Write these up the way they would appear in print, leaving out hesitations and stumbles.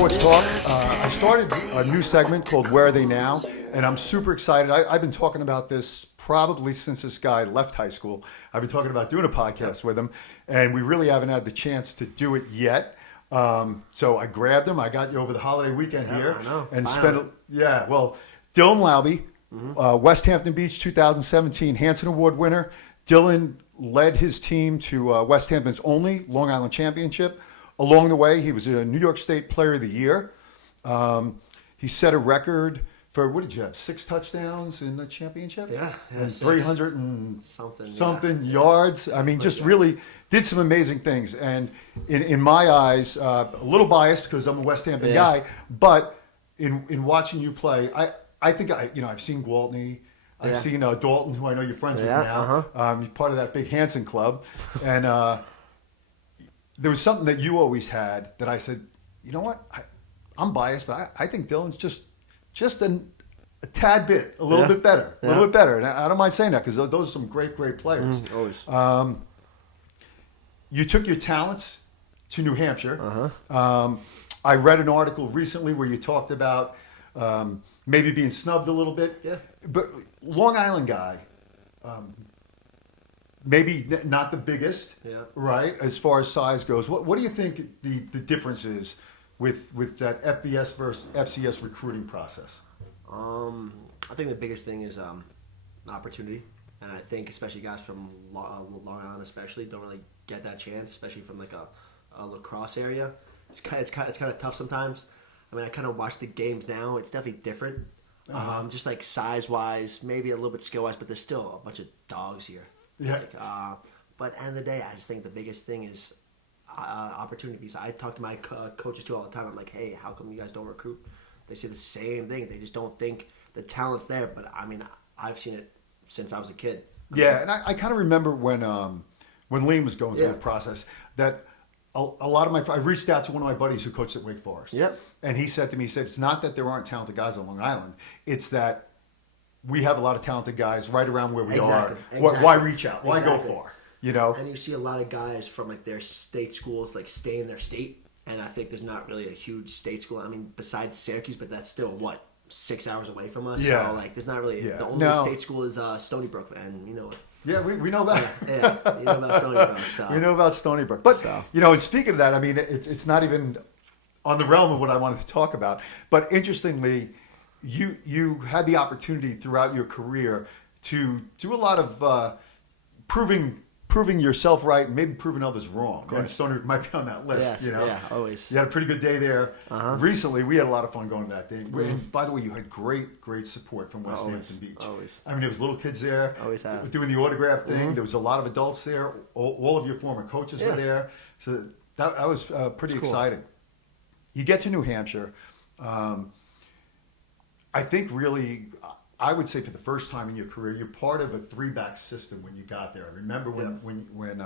Sports Talk. I started a new segment called Where Are They Now? And I'm super excited. I've been talking about this probably since this guy left high school. I've been talking about doing a podcast with him, and we really haven't had the chance to do it yet. So I grabbed him. I got you over the holiday weekend here. I know. And Dylan Laube, Westhampton Beach 2017 Hansen Award winner. Dylan led his team to Westhampton's only Long Island championship. Along the way, he was a New York State Player of the Year. He set a record for, what did you have, 6 touchdowns in the championship? Yeah. And 300 and something yeah. yards. I mean, just really did some amazing things. And in my eyes, a little biased because I'm a Westhampton guy, but in watching you play, I think I've seen Gwaltney. I've seen Dalton, who I know you're friends with now. You're part of that big Hansen club. And there was something that you always had that I said, you know what? I'm biased, but I think Dylan's just a tad bit, a little bit better. A little bit better. And I don't mind saying that because those are some great players. Always. You took your talents to New Hampshire. I read an article recently where you talked about maybe being snubbed a little bit. Yeah. But Long Island guy, maybe not the biggest, right, as far as size goes. What do you think the difference is with that FBS versus FCS recruiting process? I think the biggest thing is opportunity. And I think especially guys from Long Island especially don't really get that chance, especially from like a lacrosse area. It's kind of tough sometimes. I mean, I kind of watch the games now. It's definitely different. Just like size-wise, maybe a little bit skill-wise, but there's still a bunch of dogs here. Yeah. But at the end of the day, I just think the biggest thing is opportunities. I talk to my coaches too all the time. I'm like, hey, how come you guys don't recruit? They say the same thing. They just don't think the talent's there. But I mean, I've seen it since I was a kid. And I kind of remember when Liam was going through the process that a lot of I reached out to one of my buddies who coached at Wake Forest. Yep. And he said to me, it's not that there aren't talented guys on Long Island. It's that we have a lot of talented guys right around where we are. Exactly. Why reach out? Why go far? You know? And you see a lot of guys from like their state schools like stay in their state. And I think there's not really a huge state school. I mean, besides Syracuse, but that's still 6 hours away from us. Yeah. So like there's not really the only state school is Stony Brook, and you know it. Yeah, we know that. Yeah, you know about Stony Brook. So. We know about Stony Brook. But, and speaking of that, I mean, it's not even on the realm of what I wanted to talk about. But interestingly, you had the opportunity throughout your career to do a lot of proving yourself right and maybe proving others wrong. And Stony Brook might be on that list. Yes, yeah, always. You had a pretty good day there. Recently, we had a lot of fun going to that day. And by the way, you had great support from Westhampton Beach. Always. I mean, there was little kids there doing the autograph thing. There was a lot of adults there. All of your former coaches were there. So that was pretty exciting. You get to New Hampshire. I think really, I would say for the first time in your career, you're part of a 3-back system when you got there. I remember when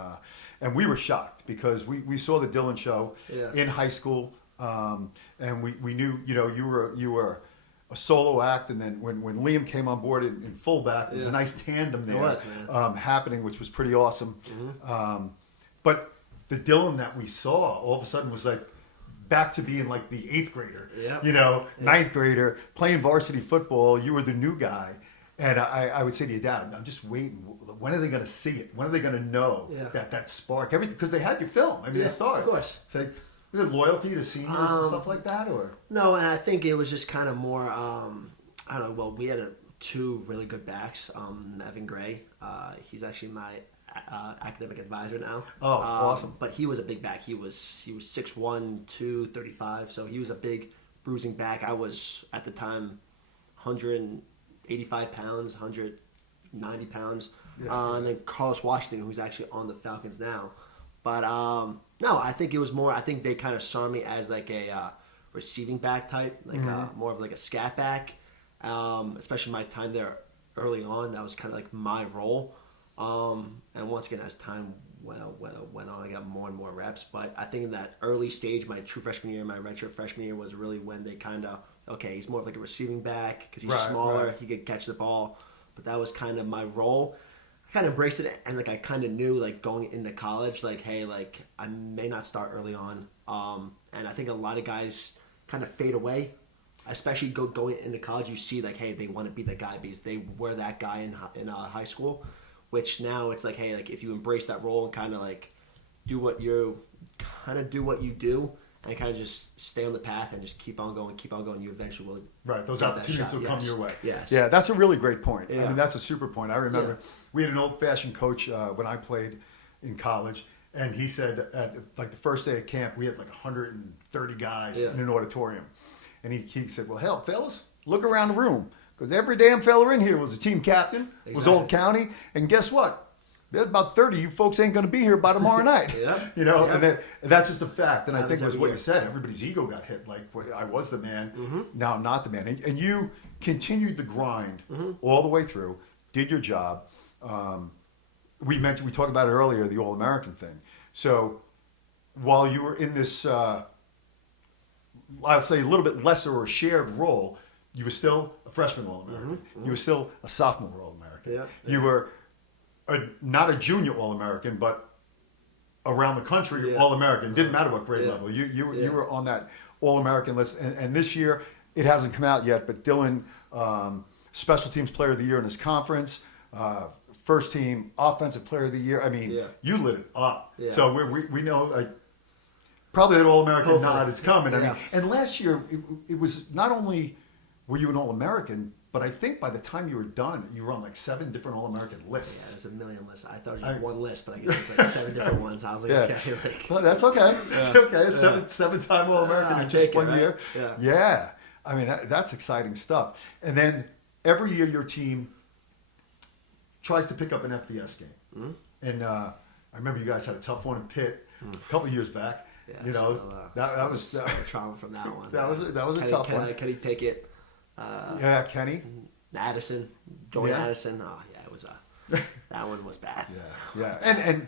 and we were shocked because we saw the Dylan show in high school, and we knew you were a solo act, and then when Liam came on board in fullback, there was a nice tandem there happening, which was pretty awesome. But the Dylan that we saw all of a sudden was like back to being like the 8th grader, 9th grader, playing varsity football. You were the new guy. And I would say to your dad, I'm just waiting. When are they going to see it? When are they going to know that spark? Everything, because they had your film. I mean, they saw it. Of course. It's like, was it loyalty to seniors and stuff like that? Or no, and I think it was just kind of more, I don't know, well, we had 2 really good backs. Evan Gray, he's actually my academic advisor now. Oh, awesome. But he was a big back. He was 6'1", 235, so he was a big bruising back. I was, at the time, 185 pounds, 190 pounds. And then Carlos Washington, who's actually on the Falcons now. But, no, I think it was more, I think they kind of saw me as like a receiving back type, like more of like a scat back. Especially my time there early on, that was kind of like my role. And once again, as time went on, I got more and more reps. But I think in that early stage, my true freshman year, my redshirt freshman year, was really when they kind of, he's more of like a receiving back because he's smaller, he could catch the ball. But that was kind of my role. I kind of embraced it, and like I kind of knew, like going into college, like, hey, like I may not start early on. And I think a lot of guys kind of fade away. Especially going into college, you see like, hey, they want to be that guy because they were that guy in high school. Which now it's like, hey, like if you embrace that role and kind of like do what you do, and kind of just stay on the path and just keep on going, you eventually will. Right, those opportunities will come your way. Yes. Yeah, that's a really great point. Yeah. I mean, that's a super point. I remember we had an old-fashioned coach when I played in college, and he said at like the first day of camp, we had like 130 guys in an auditorium. And he said, well, hell, fellas, look around the room. Because every damn fella in here was a team captain, was Old County. And guess what? There's about 30 you folks ain't going to be here by tomorrow night. And that's just a fact. And I think that's what you said. Everybody's ego got hit. Like, I was the man. Now I'm not the man. And you continued the grind all the way through, did your job. We talked about it earlier, the All-American thing. So while you were in this... I'll say a little bit lesser or shared role, you were still a freshman All-American. You were still a sophomore All-American. You were not a junior All-American, but around the country All-American. Didn't matter what grade level. You were on that All-American list. And this year, it hasn't come out yet, but Dylan, Special Teams Player of the Year in his conference, First Team Offensive Player of the Year. I mean, you lit it up. So we know... probably an All-American nod is coming. I mean, and last year, it was not only were you an All-American, but I think by the time you were done, you were on like 7 different All-American lists. Yeah, there's a million lists. I thought it was just one list, but I guess it's like 7 different ones. I was like, okay. Well, that's okay. It's okay. Seven-time All-American in just 1 year. Yeah. I mean, that's exciting stuff. And then every year your team tries to pick up an FBS game. And I remember you guys had a tough one in Pitt a couple of years back. Yeah, that was trauma from that one. That was a tough one. Kenny Pickett. Kenny. Addison. Joey Addison. Oh, yeah, it was that one was bad. Yeah. And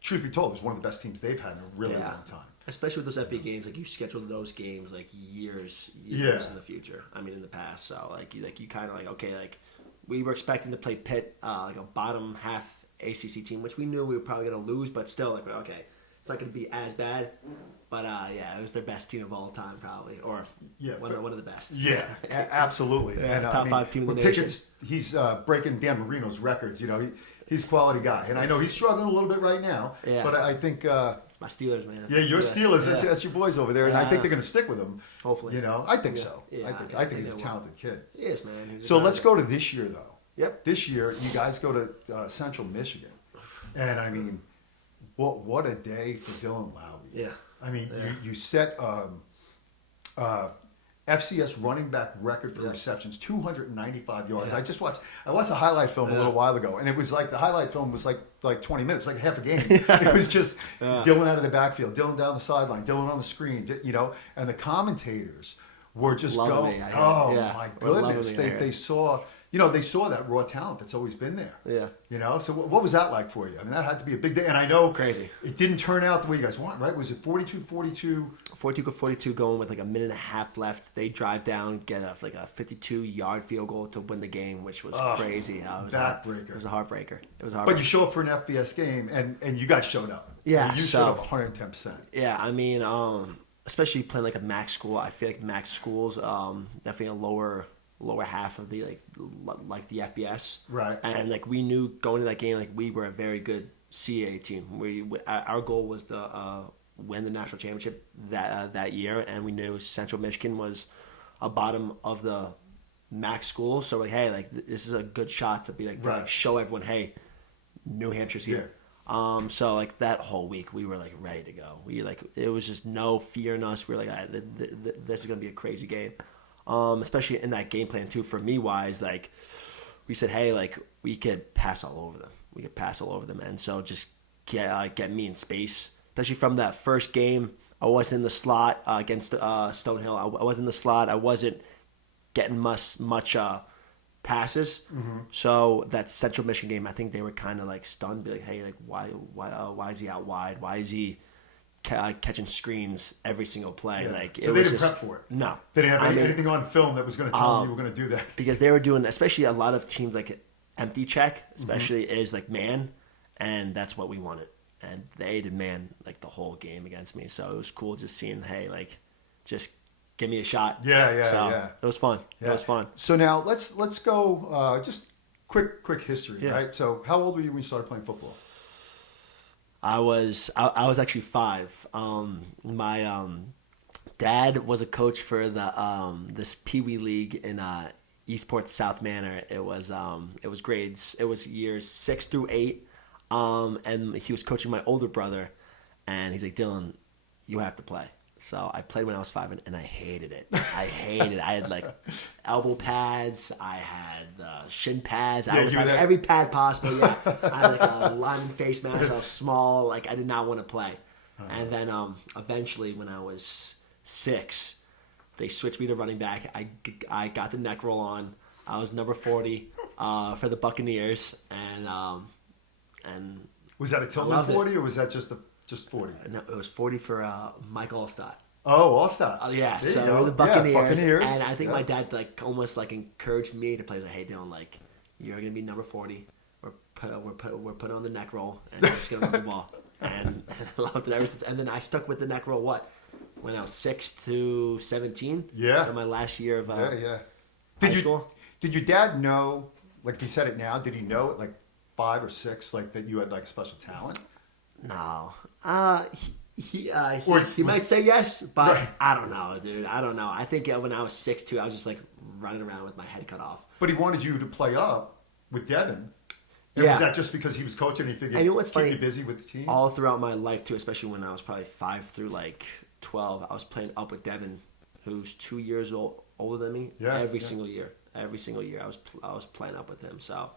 truth be told, it was one of the best teams they've had in a really long time. Especially with those FBS games, like you scheduled those games like years in the future. I mean, in the past. So like you kind of like, okay, like we were expecting to play Pitt, like a bottom half ACC team, which we knew we were probably going to lose, but still, like, okay. It's not going to be as bad, but it was their best team of all time, probably, or one of the best. Yeah, absolutely. And top 5 team in the nation. Pickett's, he's breaking Dan Marino's records. You know, he's a quality guy, and I know he's struggling a little bit right now. Yeah. But I think it's my Steelers, man. Yeah, your Steelers. That's your boys over there, and I think they're going to stick with him. Hopefully, you know, I think so. Yeah, I think he's a talented kid. He is, man. So let's go to this year, though. Yep. This year, you guys go to Central Michigan, and I mean. What a day for Dylan Laube. Yeah. I mean, you set FCS running back record for receptions, 295 yards. Yeah. I watched a highlight film a little while ago, and it was like the highlight film was like 20 minutes, like half a game. It was just Dylan out of the backfield, Dylan down the sideline, Dylan on the screen, you know, and the commentators were just going, my goodness. They saw... You know, they saw that raw talent that's always been there. Yeah. You know, so what was that like for you? I mean, that had to be a big day. And I know crazy. It didn't turn out the way you guys want, right? Was it 42-42? 42 going with like a minute and a half left. They drive down, get a 52-yard field goal to win the game, which was crazy. It was backbreaker. It was a heartbreaker. But you show up for an FBS game, and you guys showed up. Yeah. You showed up 110%. Yeah, I mean, especially playing like a MAC school, I feel like MAC schools definitely a lower half of the like the FBS, right? And like we knew going to that game, like we were a very good CAA team. Our goal was to win the national championship that year, and we knew Central Michigan was a bottom of the MAC school. So like, hey, like this is a good shot to be like to like show everyone, hey, New Hampshire's here. Yeah. So like that whole week we were like ready to go. We like it was just no fear in us. We were like, this is gonna be a crazy game. Especially in that game plan too, for me wise, like we said, hey, like we could pass all over them. And so just get me in space, especially from that first game. I was in the slot against Stonehill. I was in the slot. I wasn't getting much passes. Mm-hmm. So that Central Michigan game, I think they were kind of like stunned, be like, hey, like why is he out wide? Why is he catching screens every single play? Yeah. Like so they didn't prep for it. No, they didn't have anything on film that was going to tell them you were going to do that, because they were doing, especially a lot of teams like empty check, especially is like man, and that's what we wanted, and they did man like the whole game against me. So it was cool just seeing, hey, like just give me a shot. Yeah. It was fun. Yeah. It was fun. So now let's go just quick history, Yeah. right? So how old were you when you started playing football? I was actually 5. My dad was a coach for the this Pee Wee League in Eastport South Manor. It was grades. It was years 6 through 8, and he was coaching my older brother, and he's like, Dylan, you have to play. So I played when I was 5, and I hated it. I had like elbow pads. I had shin pads. I was you had like every pad possible. Yeah, I had like a lineman face mask. I was small. Like I did not want to play. And then eventually, when I was 6, they switched me to running back. I got the neck roll on. I was number 40 for the Buccaneers, and Was that a Tillman 40 or was that just 40? no, it was 40 for Mike Allstott. Oh, Allstott. Yeah, There you so go. we're the Buccaneers, Yeah, Buccaneers. and I think Yeah. my dad like almost like encouraged me to play. Like, hey, Dylan, like you're gonna be number 40. We're put on the neck roll, and we're just gonna run the ball. And I loved it ever since. And then I stuck with the neck roll. When I was 6 to 17. Yeah. So my last year of Yeah. high school. Did your dad know, like if he said it now, did he know at like 5 or 6, like that you had like a special talent? No. He Was- might say yes, but Right. I don't know, dude. I don't know. I think when I was 6'2", I was just like running around with my head cut off. But he wanted you to play up with Devin. And Yeah. was that just because he was coaching and he figured And you know what's keep funny? you busy with the team? All throughout my life too, especially when I was probably 5 through like 12, I was playing up with Devin, who's 2 years older than me. Yeah, Every yeah. single year, I was playing up with him. So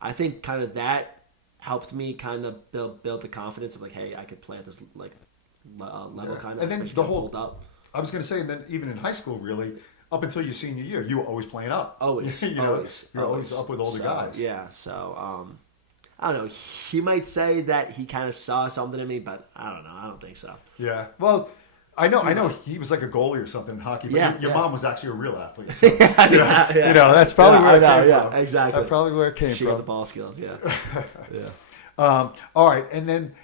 I think kind of that helped me kind of build the confidence of like, hey, I could play at this like level kind of. And then especially the when I whole pulled up. I was going to say, and then even in high school, really, up until your senior year, you were always playing up. Always, you know, you're always up with older So, guys. Yeah, so I don't know. He might say that he kind of saw something in me, but I don't know. I don't think so. Yeah. Well, I know he was like a goalie or something in hockey, but Yeah, your yeah. mom was actually a real athlete. So, yeah. You know, that's probably Yeah, where it I know, came yeah, from. exactly. That's probably where it came She from. got the ball skills, yeah. Yeah. All right, and then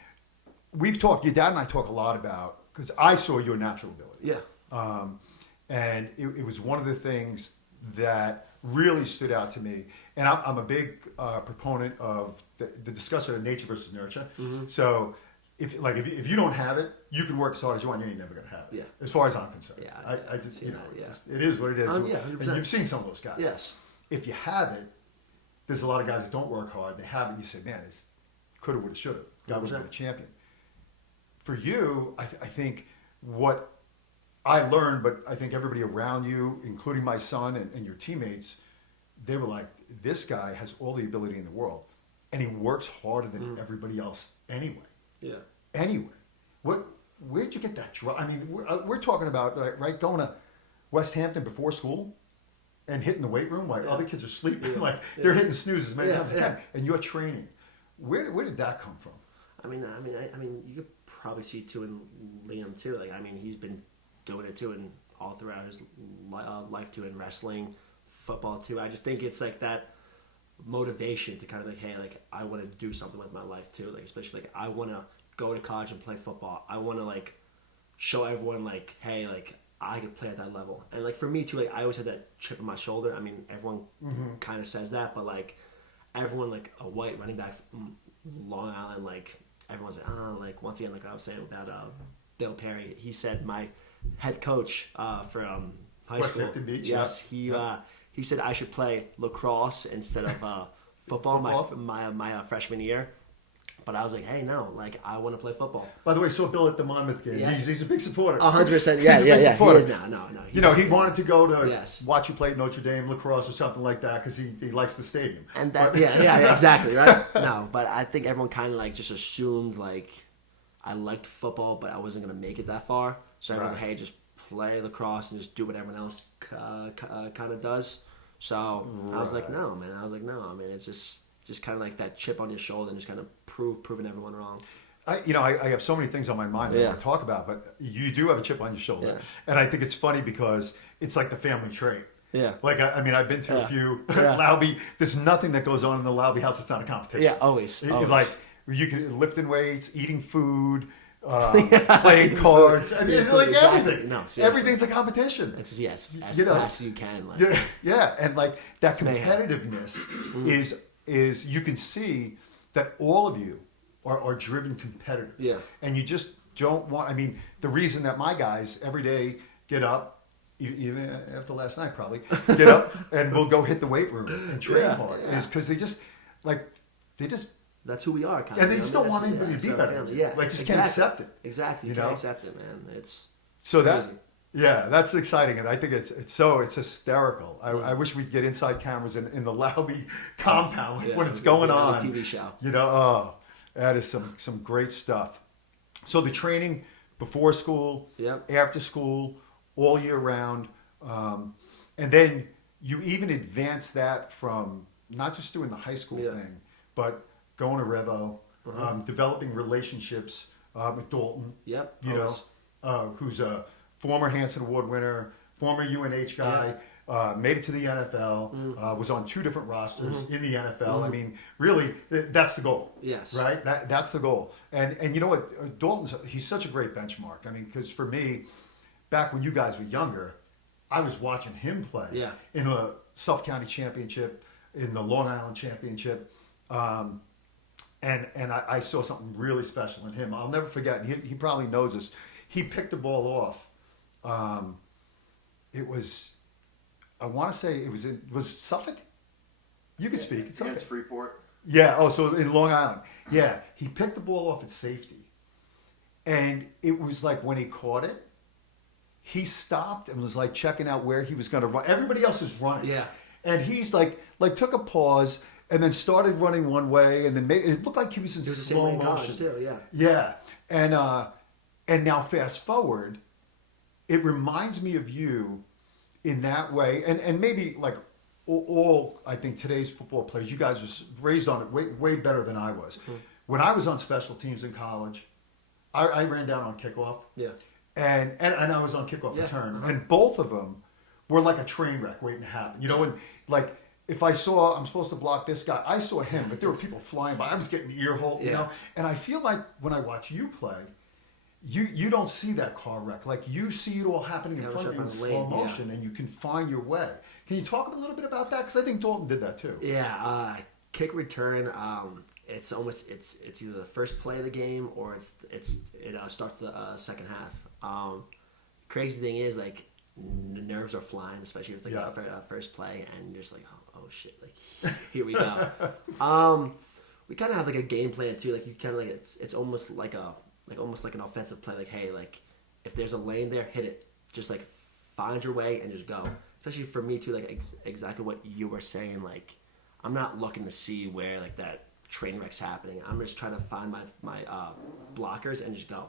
we've talked. Your dad and I talk a lot about because I saw your natural ability. Yeah. And it was one of the things that really stood out to me. And I'm a big proponent of the discussion of nature versus nurture. Mm-hmm. So if you don't have it, you can work as hard as you want. You ain't never gonna have it. Yeah. As far as I'm concerned. Yeah, I just see that, yeah. it is what it is. Yeah, 100%. And you've seen some of those guys. Yes. If you have it, there's a lot of guys that don't work hard. They have it. You say, man, it's coulda, woulda, shoulda. Guy was 100%. a champion. For you, I think what I learned, but I think everybody around you, including my son and your teammates, they were like, this guy has all the ability in the world, and he works harder than everybody else anyway. Yeah. Anyway, where'd you get that drive? I mean, we're talking about, right, going to Westhampton before school and hitting the weight room while other kids are sleeping. Yeah. Like, they're hitting snooze as many Yeah, times as they can, and you're training. Where did that come from? I mean, you could probably see too in Liam too. Like, I mean, he's been doing it too, and all throughout his life too, in wrestling, football too. I just think it's like that motivation to kind of like, hey, like I want to do something with my life too. Like, especially like I want to go to college and play football. I want to like show everyone like, hey, like I could play at that level. And like for me too, like I always had that chip on my shoulder. I mean, everyone kind of says that, but like everyone, like a white running back from Long Island, like everyone's like, oh, like once again, like I was saying about Bill Perry, he said my head coach for high school, Westhampton Beach, yes, yeah. He said I should play lacrosse instead of football my freshman year. But I was like, hey, no, like I want to play football. By the way, saw Bill at the Monmouth game. Yes. He's a big supporter. 100%, yeah, He's a big yeah. supporter. He is now, no. You know, he wanted to go to Yes. watch you play at Notre Dame lacrosse or something like that because he likes the stadium. And that, yeah, exactly, right? No, but I think everyone kind of like just assumed like I liked football, but I wasn't gonna make it that far. So everyone was like, hey, just play lacrosse and just do what everyone else kind of does. So I was like, no, man. I mean, it's just kind of like that chip on your shoulder and just kind of proving everyone wrong. I have so many things on my mind that I Yeah. want to talk about, but you do have a chip on your shoulder. Yeah. And I think it's funny because it's like the family trait. Yeah. Like, I mean, I've been to a Yeah. few Yeah. Laube. There's nothing that goes on in the Laube house that's not a competition. Yeah, always. Like, you can lifting weights, eating food, playing cards. I mean, like Exactly. everything. No, seriously. Everything's a competition. It's just, as You know, fast as you can. Like, yeah, and like that mayhem. competitiveness is you can see that all of you are driven competitors. Yeah. And you just don't want. I mean, the reason that my guys every day get up, even after last night probably, get up and we'll go hit the weight room and train hard is because they just. That's who we are, kind and of. they just don't want anybody to be better. Family. Yeah, like just can't accept it. Exactly, you can't accept it, man. It's so crazy. that's exciting, and I think it's hysterical. I wish we'd get inside cameras in the Laube compound when it's going on. TV show. You know, that is some great stuff. So the training before school, after school, all year round, and then you even advance that from not just doing the high school thing, but going to Revo, developing relationships with Dalton. Yep. You know, who's a former Hansen Award winner, former UNH guy, made it to the NFL, was on 2 different rosters in the NFL. I mean, really, that's the goal. Yes. Right? That's the goal. And you know what? He's such a great benchmark. I mean, because for me, back when you guys were younger, I was watching him play in a Suffolk County championship, in the Long Island championship. And I saw something really special in him. I'll never forget. He probably knows this. He picked the ball off. It was, I want to say was Suffolk? You could speak. It's Against Freeport. Yeah. Oh, so in Long Island. Yeah. He picked the ball off at safety. And it was like when he caught it, he stopped and was like checking out where he was going to run. Everybody else is running. Yeah. And he's like took a pause and then started running one way and then it looked like he was in slow motion. Too, yeah. Yeah. And now fast forward, it reminds me of you in that way. And maybe like all I think today's football players, you guys were raised on it way better than I was. Mm-hmm. When I was on special teams in college, I ran down on kickoff. Yeah. And I was on kickoff return. And both of them were like a train wreck waiting to happen. You know, and like if I saw I'm supposed to block this guy, I saw him, but there were people flying by. I was getting ear hole, you know. And I feel like when I watch you play, you don't see that car wreck. Like you see it all happening in front of you in slow motion, and you can find your way. Can you talk a little bit about that? Because I think Dalton did that too. Yeah, kick return. It's almost it's either the first play of the game or it starts the second half. Crazy thing is like the nerves are flying, especially if it's like the first play, and you're just like, oh shit, like here we go. We kind of have like a game plan too. Like you kind of like it's almost like an offensive play. Like hey, like if there's a lane there, hit it. Just like find your way and just go. Especially for me too, like exactly what you were saying. Like I'm not looking to see where like that train wreck's happening. I'm just trying to find my blockers and just go.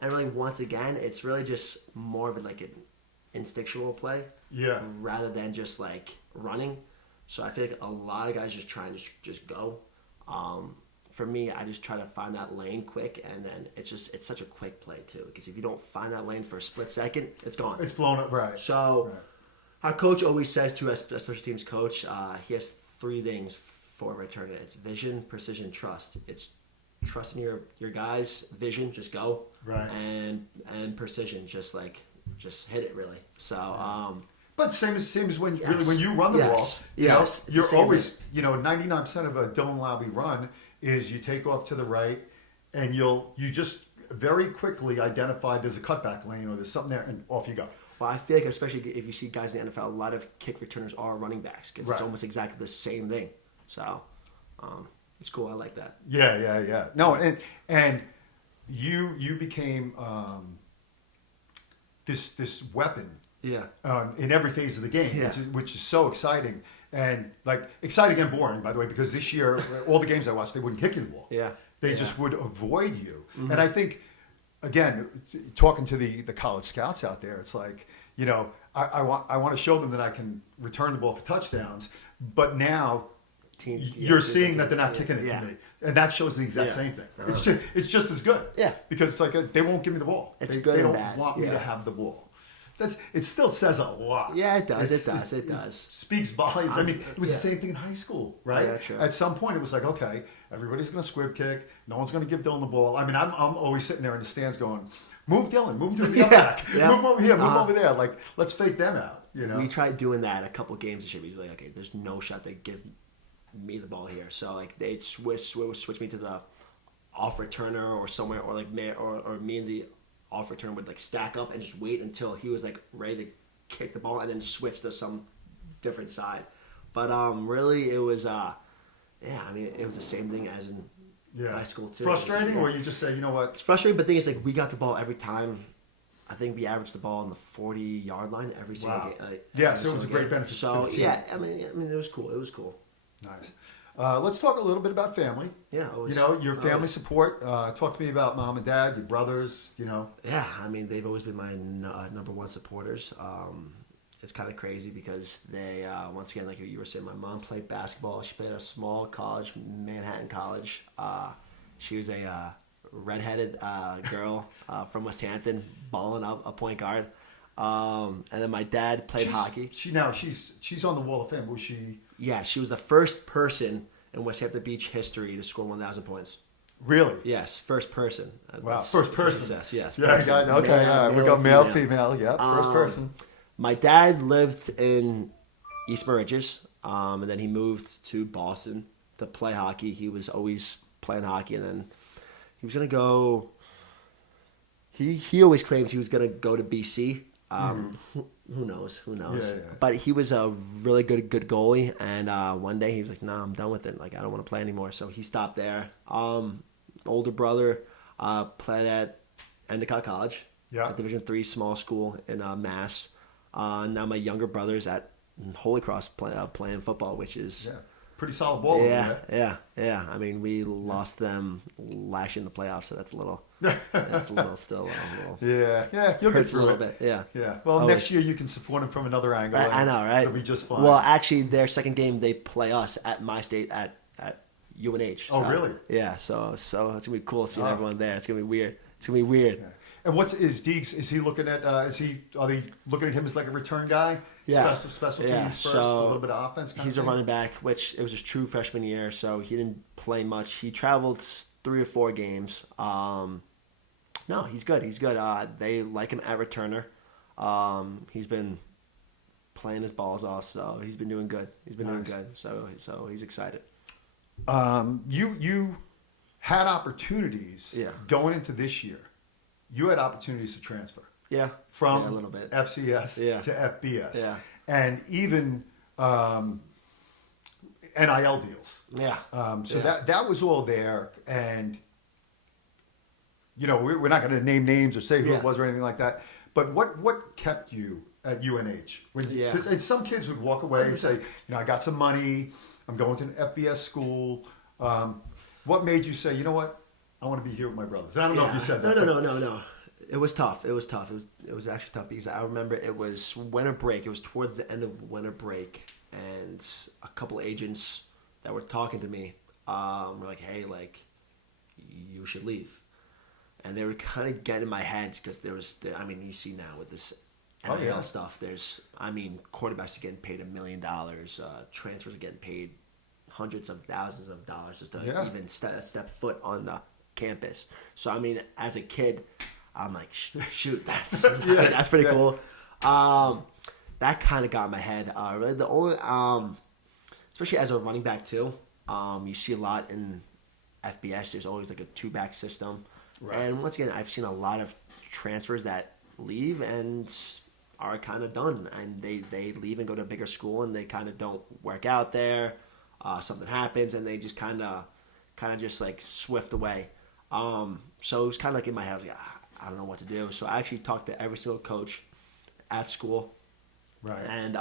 And really, once again, it's really just more of like an instinctual play, rather than just like running. So I feel like a lot of guys just try and just go. For me, I just try to find that lane quick, and then it's such a quick play too. Because if you don't find that lane for a split second, it's gone. It's blown up, right? So our coach always says to us, special teams coach, he has 3 things for return. It's vision, precision, trust. It's trusting your guys' vision, just go, right, and precision, just hit it really. So, but same as when really when you run the ball, you're always 99% of a Dylan Laube run is you take off to the right, and you just very quickly identify there's a cutback lane or there's something there, and off you go. Well, I feel like especially if you see guys in the NFL, a lot of kick returners are running backs because it's almost exactly the same thing. So, it's cool. I like that. Yeah. No, and you became this weapon. Yeah. In every phase of the game, which is so exciting and like exciting and boring, by the way, because this year all the games I watched they wouldn't kick you the ball. Yeah. They just would avoid you. Mm-hmm. And I think again, talking to the college scouts out there, it's like I want to show them that I can return the ball for touchdowns, but now. You're seeing that they're not kicking it to me, and that shows the exact same thing. It's just as good. Yeah, because it's like they won't give me the ball. It's they good. They and don't bad. want me to have the ball. It still says a lot. Yeah, it does. It does. Speaks volumes. I mean, it was the same thing in high school, right? Yeah, true. At some point, it was like, okay, everybody's going to squib kick. No one's going to give Dylan the ball. I mean, I'm always sitting there in the stands going, move Dylan, move to the back, move him over here, move over there. Like, let's fake them out. You know, we tried doing that a couple games this year. We was like, okay, there's no shot they give me the ball here. So like they'd switch me to the off returner or somewhere, or like or me and the off returner would like stack up and just wait until he was like ready to kick the ball and then switch to some different side. But really it was I mean it was the same thing as in high school too. Frustrating, or you just say, you know what? It's frustrating, but the thing is, like, we got the ball every time. I think we averaged the ball on the 40-yard line every single game. So it was a great benefit. So I mean it was cool. It was cool. Nice. Let's talk a little bit about family. Yeah. You know, your family support. Talk to me about mom and dad, your brothers, you know. Yeah, I mean, they've always been my number one supporters. It's kind of crazy because they, once again, like you were saying, my mom played basketball. She played at a small college, Manhattan College. She was a redheaded girl from Westhampton, balling up a point guard. And then my dad played hockey. She's on the Wall of Fame. Was she? Yeah, she was the first person in Westhampton Beach history to score 1,000 points. Really? Yes, first person. Wow, first person. Yes. Yeah, okay. We got male, female. Yeah, first person. My dad lived in East Mauritius, and then he moved to Boston to play hockey. He was always playing hockey, and then he was gonna go. He always claims he was gonna go to BC. Who knows? Yeah. But he was a really good goalie, and one day he was like, "Nah, I'm done with it. Like, I don't want to play anymore." So he stopped there. Older brother played at Endicott College, a Division III small school in Mass. Now my younger brother's at Holy Cross playing football, which is pretty solid ball. Yeah. I mean, we lost them last year in the playoffs, so that's a little still a little. Yeah. You'll get through a little bit. Yeah. Well, next year you can support them from another angle. I know, right? It'll be just fine. Well, actually, their second game they play us at my state at UNH. Oh, really? Yeah. So it's gonna be cool seeing everyone there. It's gonna be weird. Yeah. And is Deeks? Is he looking at? Are they looking at him as like a return guy? Yeah. Special teams first, a little bit of offense. He's a running back, which it was his true freshman year, so he didn't play much. He traveled 3 or 4 games. No, he's good. They like him at returner. He's been playing his balls off, so he's been doing good. Doing good. So he's excited. You had opportunities going into this year. You had opportunities to transfer. Yeah. From a little bit. FCS to FBS. Yeah. And even NIL deals. Yeah. So that was all there. And, you know, we're not going to name names or say who it was or anything like that. But what kept you at UNH? And some kids would walk away and say, you know, I got some money. I'm going to an FBS school. What made you say, you know what? I want to be here with my brothers. And I don't know if you said that. No. It was tough. It was actually tough because I remember it was winter break. It was towards the end of winter break, and a couple agents that were talking to me were like, "Hey, like, you should leave." And they were kind of getting in my head because you see now with this NIL stuff, quarterbacks are getting paid $1 million. Transfers are getting paid hundreds of thousands of dollars just to even step foot on the campus. So I mean, as a kid, I'm like, shoot, that's that's pretty cool. That kind of got in my head. Really, the only, especially as a running back too, you see a lot in FBS. There's always like a 2-back system, and once again, I've seen a lot of transfers that leave and are kind of done, and they leave and go to a bigger school, and they kind of don't work out there. Something happens, and they just kind of just like swift away. So it was kind of like in my head, I was like, I don't know what to do. So I actually talked to every single coach at school. Right. And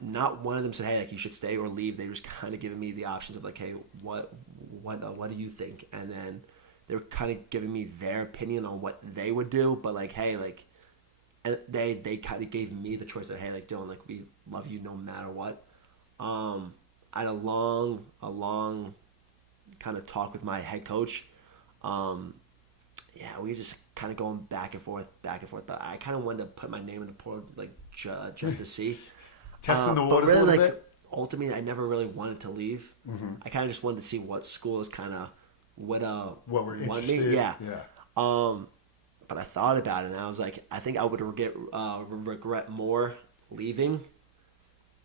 not one of them said, hey, like, you should stay or leave. They were just kind of giving me the options of like, hey, what do you think? And then they were kind of giving me their opinion on what they would do. But like, hey, like, and they kind of gave me the choice that, hey, like, Dylan, like, we love you no matter what. I had a long kind of talk with my head coach. We were just kind of going back and forth. But I kind of wanted to put my name in the portal, like, just to see. Testing the waters a little bit? ultimately I never really wanted to leave. I kind of just wanted to see what schools kind of would what were want interested? me. Yeah. Yeah. But I thought about it, and I was like, I think I would regret more leaving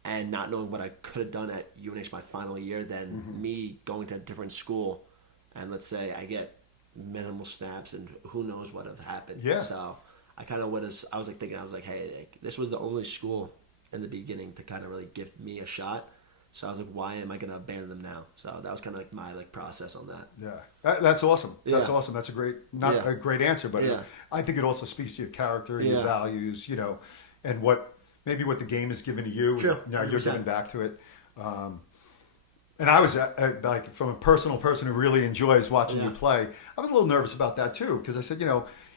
and not knowing what I could have done at UNH my final year than me going to a different school, and let's say I get minimal snaps, and who knows what have happened. Yeah. So I kind of I was like, hey, like, this was the only school in the beginning to kind of really give me a shot. So I was like, why am I going to abandon them now? So that was kind of like my process on that. Yeah, that's awesome. That's Yeah. awesome. That's a great answer, but Yeah. I think it also speaks to your character, Yeah. your values, and what the game has given to you. Sure. Now you're 100%. giving back to it. And I was like, from a personal person who really enjoys watching you play, I was a little nervous about that too, because I said,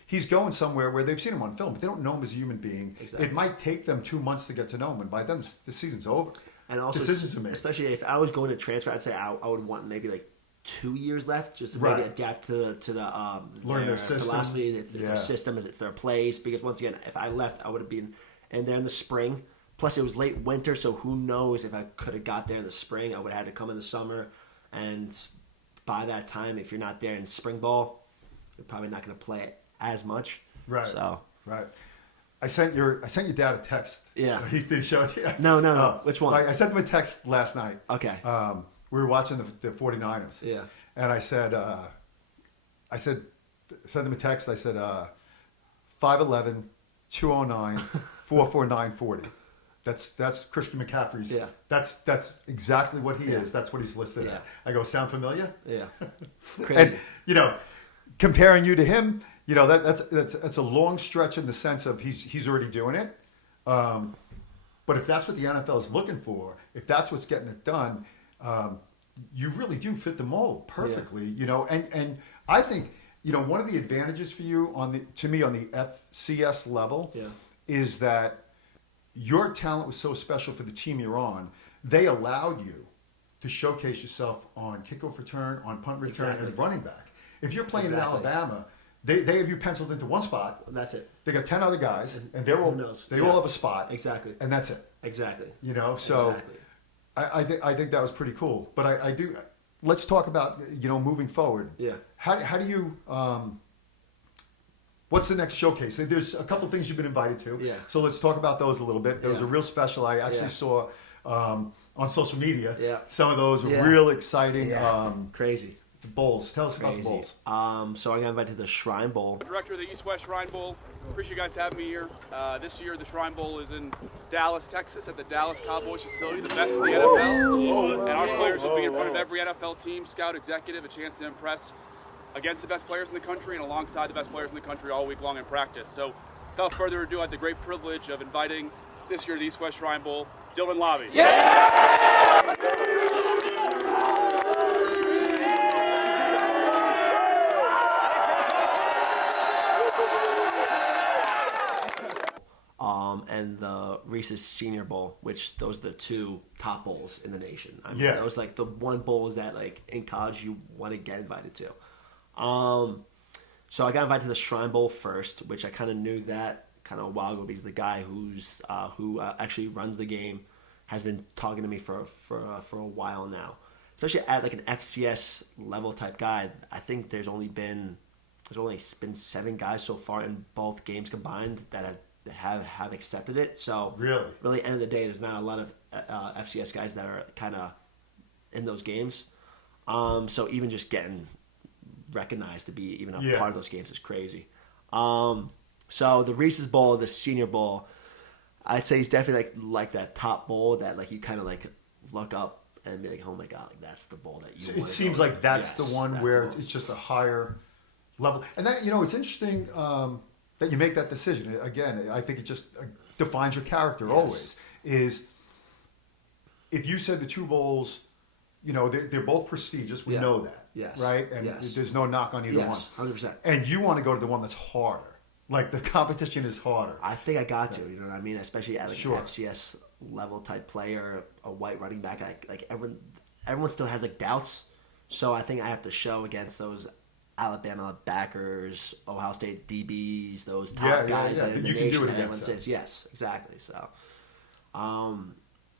he's going somewhere where they've seen him on film, but they don't know him as a human being. Exactly. It might take them 2 months to get to know him, and by then the season's over. And also, decisions are made. especially if I was going to transfer, I'd say I would want maybe like 2 years left just to Right. maybe adapt to the Learn their system. philosophy. It's their system, it's their plays. Because once again, if I left, I would have been in there in the spring. Plus, it was late winter, so who knows if I could have got there in the spring. I would have had to come in the summer, and by that time, if you're not there in spring ball, you're probably not going to play as much. Right. So. Right. I sent your dad a text. Yeah. He did show it to you. No. Which one? I sent him a text last night. Okay. We were watching the 49ers. Yeah. And I said, send him a text. I said, 5'11", 209, 44940. That's Christian McCaffrey's. Yeah. That's exactly what he Yeah. is. That's what he's listed Yeah. at. I go, sound familiar? Yeah. Crazy. And comparing you to him, that's a long stretch in the sense of he's already doing it. But if that's what the NFL is looking for, if that's what's getting it done, you really do fit the mold perfectly. And I think one of the advantages for you on the FCS level is that your talent was so special for the team you're on. They allowed you to showcase yourself on kickoff return, on punt return, and running back. If you're playing in Alabama, they have you penciled into one spot. That's it. They got 10 other guys, and they all have a spot. Exactly. And that's it. Exactly. So Exactly. I think that was pretty cool. But I do. Let's talk about moving forward. Yeah. How do you? What's the next showcase? There's a couple things you've been invited to. Yeah. So let's talk about those a little bit. There was a real special I actually saw on social media. Yeah. Some of those were real exciting. Yeah. Crazy. The bowls. Tell us about the bowls. So I got invited to the Shrine Bowl. Director of the East-West Shrine Bowl. Appreciate you guys having me here. This year, the Shrine Bowl is in Dallas, Texas, at the Dallas Cowboys facility, the best in the NFL. And our players will be in front of every NFL team, scout, executive, a chance to impress against the best players in the country and alongside the best players in the country all week long in practice. So, without further ado, I had the great privilege of inviting this year to the East-West Shrine Bowl, Dylan Laube. And the Reese's Senior Bowl, which those are the two top bowls in the nation. I mean, Yeah. those like the one bowls that like in college you want to get invited to. So I got invited to the Shrine Bowl first, which I kind of knew that kind of a while ago because the guy who actually runs the game has been talking to me for a while now. Especially at like an FCS level type guy, I think there's only been 7 guys so far in both games combined that have accepted it. So really, end of the day, there's not a lot of FCS guys that are kind of in those games. So even just getting recognized to be even a part of those games is crazy. So the Reese's Bowl, the Senior Bowl, I'd say he's definitely like that top bowl that like you kind of like look up and be like, oh my god, like that's the bowl that you. So it seems like that's the one where it's just a higher level, and that it's interesting that you make that decision. Again, I think it just defines your character always. Is if you said the two bowls, they're both prestigious. We know that. Yes. Right? And there's no knock on either one. 100%. And you want to go to the one that's harder. Like the competition is harder. I think I got to, you know what I mean? Especially at like an FCS level type player, a white running back. Like everyone still has like doubts. So I think I have to show against those Alabama backers, Ohio State DBs, those top guys that are in the you nation can do it that everyone against them. says yes, exactly. So,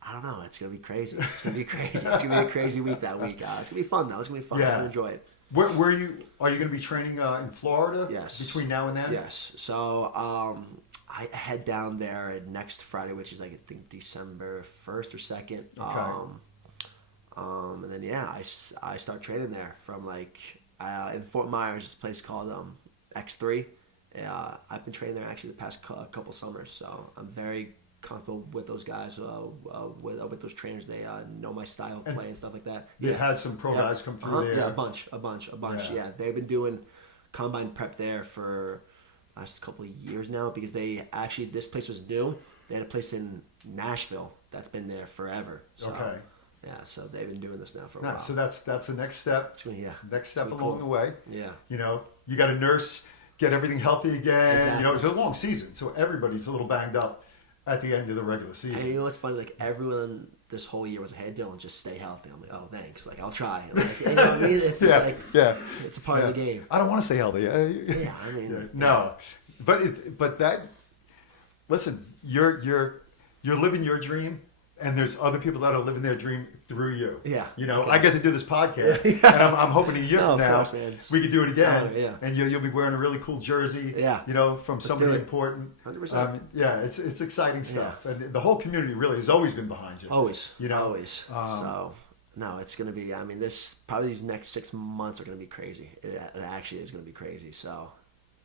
I don't know. It's gonna be crazy. It's gonna be crazy. It's gonna be a crazy week that week. It's gonna be fun though. It's gonna be fun. Yeah. I enjoy it. Where are you going to be training in Florida? Yes. Between now and then? Yes. So I head down there next Friday, which is like I think December 1st or 2nd. Okay. And then I start training there from like in Fort Myers, this place called X3. I've been training there actually the past couple summers, so I'm very comfortable with those guys, with those trainers. They know my style of play and stuff like that. You've had some pro guys come through there. Yeah, a bunch. Yeah, they've been doing combine prep there for last couple of years now because this place was new. They had a place in Nashville that's been there forever. So, Okay. Yeah, so they've been doing this now for a while. So that's the next step. Next step along the way. Yeah. You know, you got to nurse, get everything healthy again. Exactly. You know, it's a long season, so everybody's a little banged up at the end of the regular season. And you know what's funny? Like everyone this whole year was like, "Hey, Dylan, just stay healthy." I'm like, "Oh, thanks. Like I'll try." Like, you know what I mean? It's just it's a part of the game. I don't want to stay healthy. Yeah, I mean, no, but that. Listen, you're living your dream, and there's other people that are living their dream through you. Yeah. You know, Okay. I get to do this podcast, and I'm hoping a year from now course, man. we could do it again. honor, yeah. And you'll be wearing a really cool jersey. Yeah. You know, from somebody do it. important. 100%. Yeah, it's exciting stuff, and the whole community really has always been behind you. Always. You know, always. So no, it's gonna be. I mean, these next 6 months are gonna be crazy. It actually is gonna be crazy. So,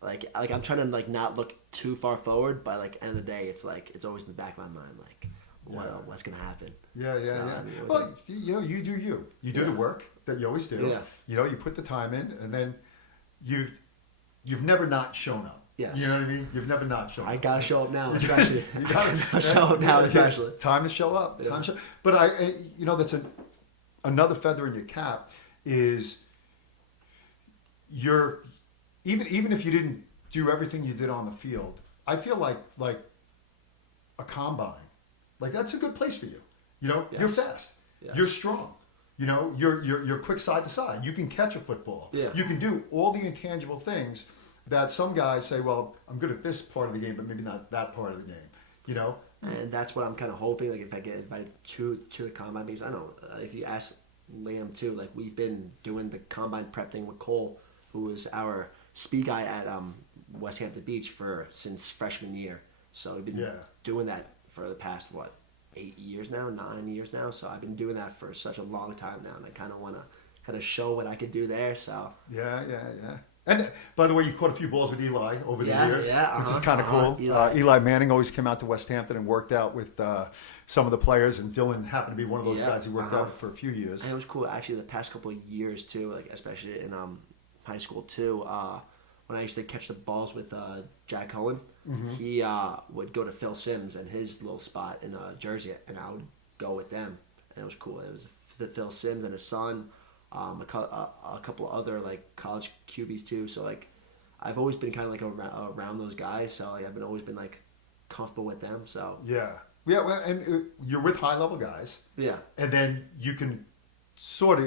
like I'm trying to like not look too far forward, but like end of the day, it's like it's always in the back of my mind, like what's gonna happen. Yeah. I mean, Well, you know, you do you. You do the work that you always do. Yeah. You know, you put the time in, and then you've never not shown up. Yes. You know what I mean? You've never not shown up. I gotta show up now, especially. You gotta show up now, It's especially. time to show up. Yeah. Time to show. But you know, that's another feather in your cap is even if you didn't do everything you did on the field, I feel like a combine, like that's a good place for you. You know, Yes. you're fast, Yes. you're strong. You know, you're quick side to side. You can catch a football. Yeah. You can do all the intangible things that some guys say, well, I'm good at this part of the game, but maybe not that part of the game. You know? And that's what I'm kind of hoping. Like if I get invited to the combine, because I know if you ask Liam too, like we've been doing the combine prep thing with Cole, who was our speed guy at Westhampton Beach since freshman year. So we've been doing that for the past 8 years now, 9 years now. So I've been doing that for such a long time now, and I kind of want to kind of show what I could do there. So Yeah. And by the way, you caught a few balls with Eli over the years, which is kind of cool. Eli Manning always came out to Westhampton and worked out with some of the players, and Dylan happened to be one of those guys he worked out with for a few years. And it was cool, actually, the past couple of years, too, like especially in high school, too. When I used to catch the balls with Jack Cohen, he would go to Phil Sims and his little spot in Jersey, and I would go with them. And it was cool. It was Phil Sims and his son, a couple other like college QBs too. So like, I've always been kind of like around those guys. So like, I've always been like comfortable with them. So Yeah. Well, and you're with high level guys. yeah, And then you can sort of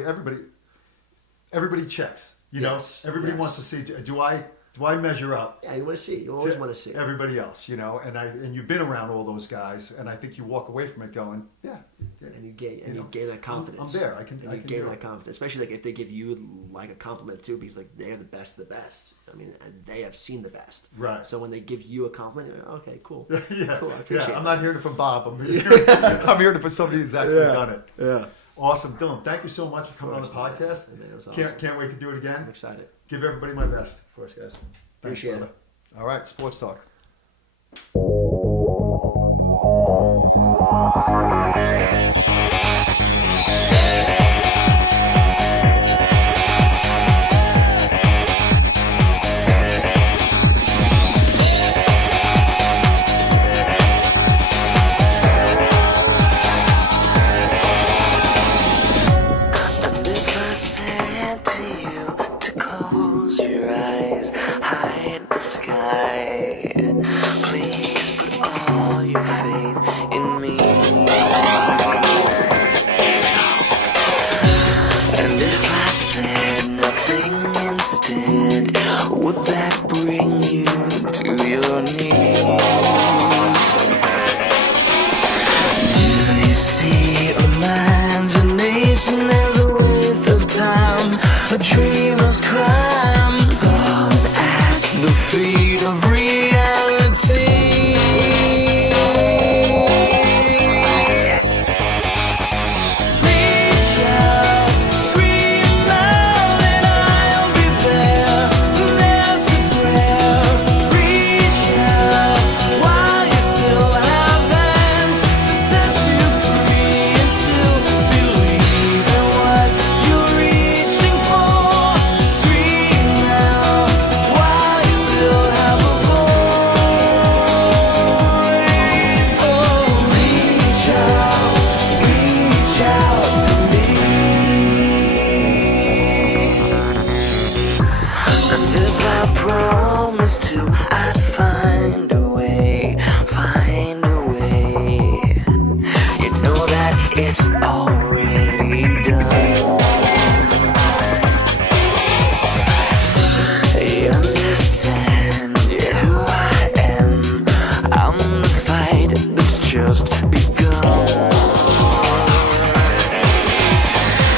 everybody checks. You Yes, know, everybody yes. wants to see, do I measure up? yeah. You want to see. You always want to see. Everybody else, you know, and you've been around all those guys, and I think you walk away from it going, And you gain know, that confidence. I'm there. I can And you do gain it. that confidence, especially like if they give you like a compliment too, because like they're the best of the best. I mean, and they have seen the best. Right. So when they give you a compliment, you're like, okay, cool. Yeah, Cool. I appreciate I'm that. not hearing it from Bob. I'm hearing it from somebody who's actually done it. Yeah. Awesome, Dylan. Thank you so much for coming on the Of course, man. podcast. Yeah, man, it was awesome. Can't wait to do it again. I'm excited. Give everybody my best. Of course, guys. Thanks, Appreciate brother. it. All right, sports talk. And if I said to you to close your eyes, hide the sky, please put all your faith in me. And if I said nothing instead, would that bring you to your knees? Do you see And if I promised to, I'd find a way, find a way. You know that it's already done. You understand who I am. I'm the fight that's just begun.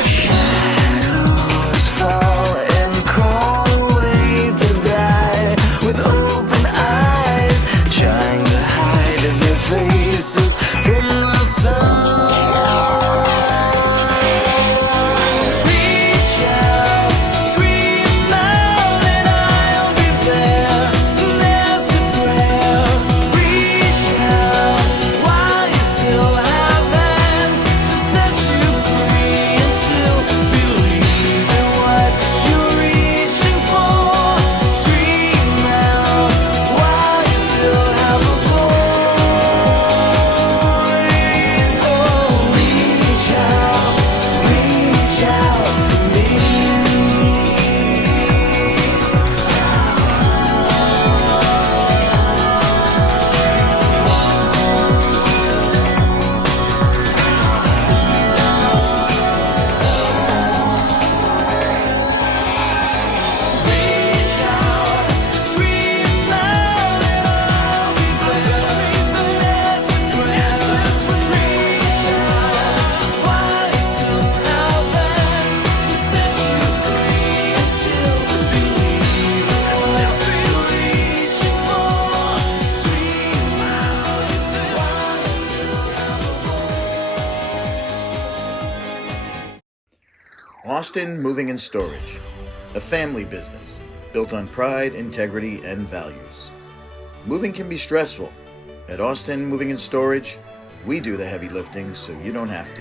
Shadows fall and crawl away to die with open eyes, trying to hide their faces from the sun. Reach out, scream out, and I'll be there. There's a prayer. Reach out while you still have hands to set you free, and still believe in what you're reaching for. Scream out while you still have a voice. Oh, reach out for me. Reach out, scream out, and I'll be there. There's a prayer. Reach out while you still have hands to set you free, and still believe in what you're reaching for. Scream out while you still have a voice. Austin Moving and Storage, a family business built on pride, integrity, and values. Moving can be stressful. At Austin Moving and Storage, we do the heavy lifting so you don't have to.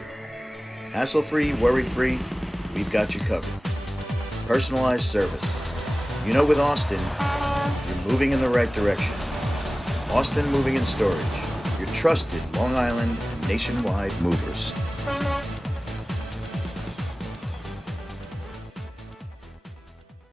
Hassle-free, worry-free, we've got you covered. Personalized service. You know, with Austin, you're moving in the right direction. Austin Moving and Storage, your trusted Long Island and nationwide movers.